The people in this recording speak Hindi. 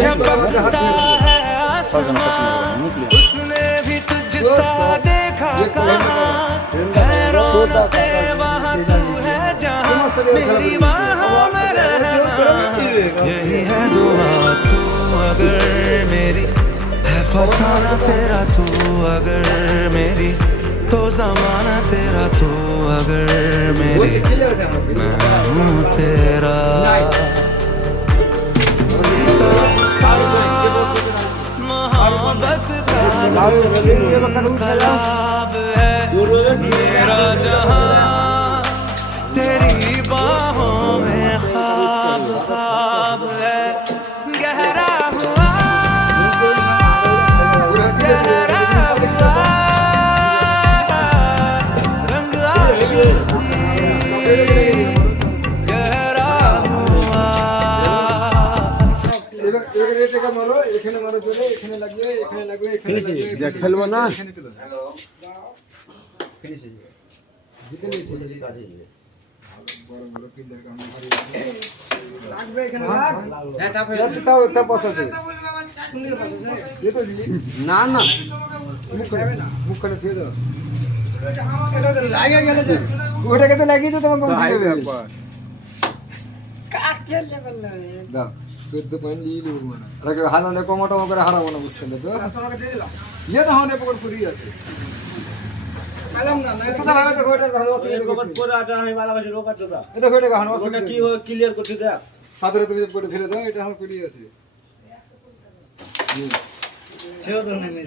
झपकता है आसमां, उसने भी तुझसा देखा कहाँ है रौनकें वहाँ तू है जहाँ मेरी वहाँ में रहना। यही है दुआ तू अगर मेरी है फसाना तेरा, तू अगर मेरी तो जमाना तेरा, तू अगर मेरी मैं हूँ तेरा। मोहब्बत का कलाब है मेरा जहां, तेरी बाहों में ख्वाब ख्वाब है। गहरा हुआ गहरा हुआ रंग आशिकी, गहरा हुआ। मारो এখানে মারো চলে, এখানে লাগবে, এখানে লাগবে, এখানে লাগবে, খেলবো না এখানে চলে ফিনিশ জিতে নিয়েছি কাজে বড় বড় প্লেয়ার কাম মারি লাগবে এখানে লাগ হ্যাঁ চাপ হয়ে যাচ্ছে তাও একটা পাস আছে কোন দিকে পাস আছে ये तो না না মুখ করে দিয়ে দাও এটা তো লাগা গেছে ওটাকে তো লাগিয়ে দাও তোমাকে জিতে দেবে একবার কাক খেলতে পারলে দাও 14 পয়েন্ট নিয়ে নিব মানে আরে হারালে কমাটো করে হারাবো না বুঝতে তো তোমাকে দিয়ে দিলাম ये तो हमने पकड़ पूरी আছে কালাম না না তো ভাবে তো ঘোটা ভালো আছে পকড় পুরো আটা আমি ভালোবাসি রোকা চোদা এটা ঘোটা গানো ওটা কি ক্লিয়ার করতে দেখ সাদরে তুমি করে ফেলে দাও এটা আমার পুরি আছে ছেও তো নেই